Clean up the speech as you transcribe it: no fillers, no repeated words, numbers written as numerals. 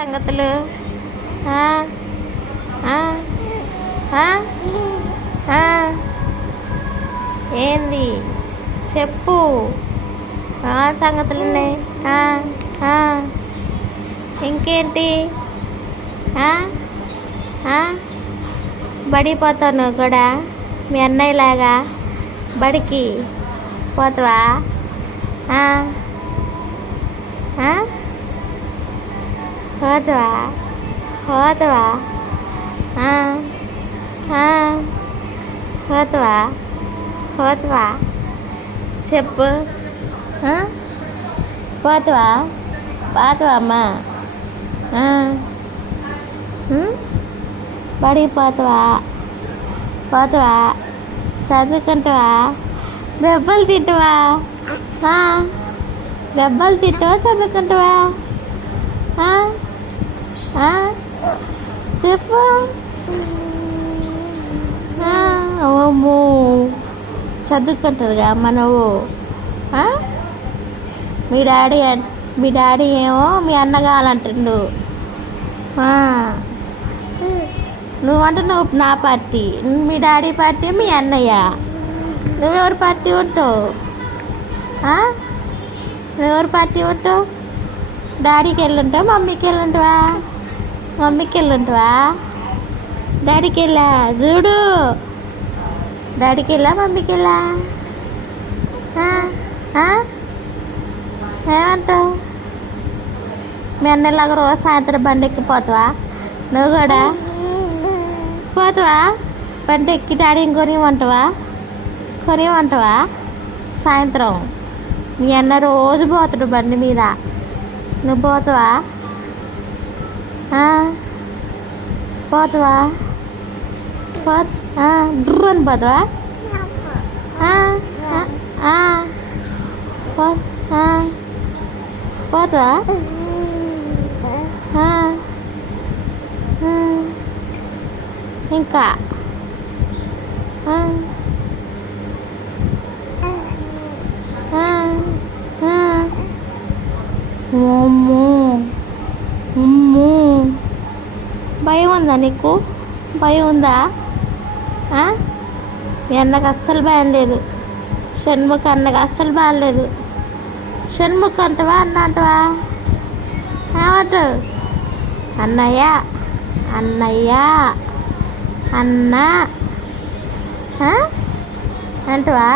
సంగతులు ఆ, ఆ, ఆ, ఆ. ఏంది చెప్పు. సంగతులు ఉన్నాయి. ఇంకేంటి? బడికి పోతావు నువ్వు కూడా మీ అన్నయ్యలాగా బడికి పోతావా? పోతావా? పోతావా? పోతావా? పోతావా? చెప్పు. పోతావా? పోతావా అమ్మా? బడికి పోతావా? పోతావా? చదువుకుంటావా? దెబ్బలు తింటావా? దెబ్బలు తింటావా? చదువుకుంటావా? చెప్పు. ఓమో చదువుకుంటారుగా అమ్మ నువ్వు. మీ డాడీ ఏమో మీ అన్న కావాలంటుండు. నువ్వంటే నువ్వు నా పార్టీ, మీ డాడీ పార్టీ మీ అన్నయ్య. నువ్వెవరి పార్టీ ఉంటావు? నువ్వెవరి పార్టీ ఉంటావు? డాడీకి వెళ్ళుంటావు, మమ్మీకి వెళ్ళుంటావా? మమ్మీకి వెళ్ళుంటావా? డాడీకి వెళ్ళా చూడు. డాడీకి వెళ్ళా మమ్మీకి వెళ్ళా? ఏమంటావు? మీ అన్నలాగా రోజు సాయంత్రం బండి ఎక్కిపోతావా? నువ్వు కూడా పోతావా? బండి ఎక్కి డాడీని కొనివ్వమంటావా? సాయంత్రం మీ అన్న రోజు పోతాడు బండి మీద. నువ్వు పోతావా? పోతావా? డ్రని పోతావా? పోతావా? ఇంకా భయం ఉందా నీకు? భయం ఉందా? మీ అన్నకు అస్సలు భయం లేదు. షణ్ముఖ అన్నకు అస్సలు భయం లేదు. షణ్ముఖ అంటవా అన్న అంటవా? ఏమంటావు? అన్నయ్య అన్నయ్య అన్న అంటవా?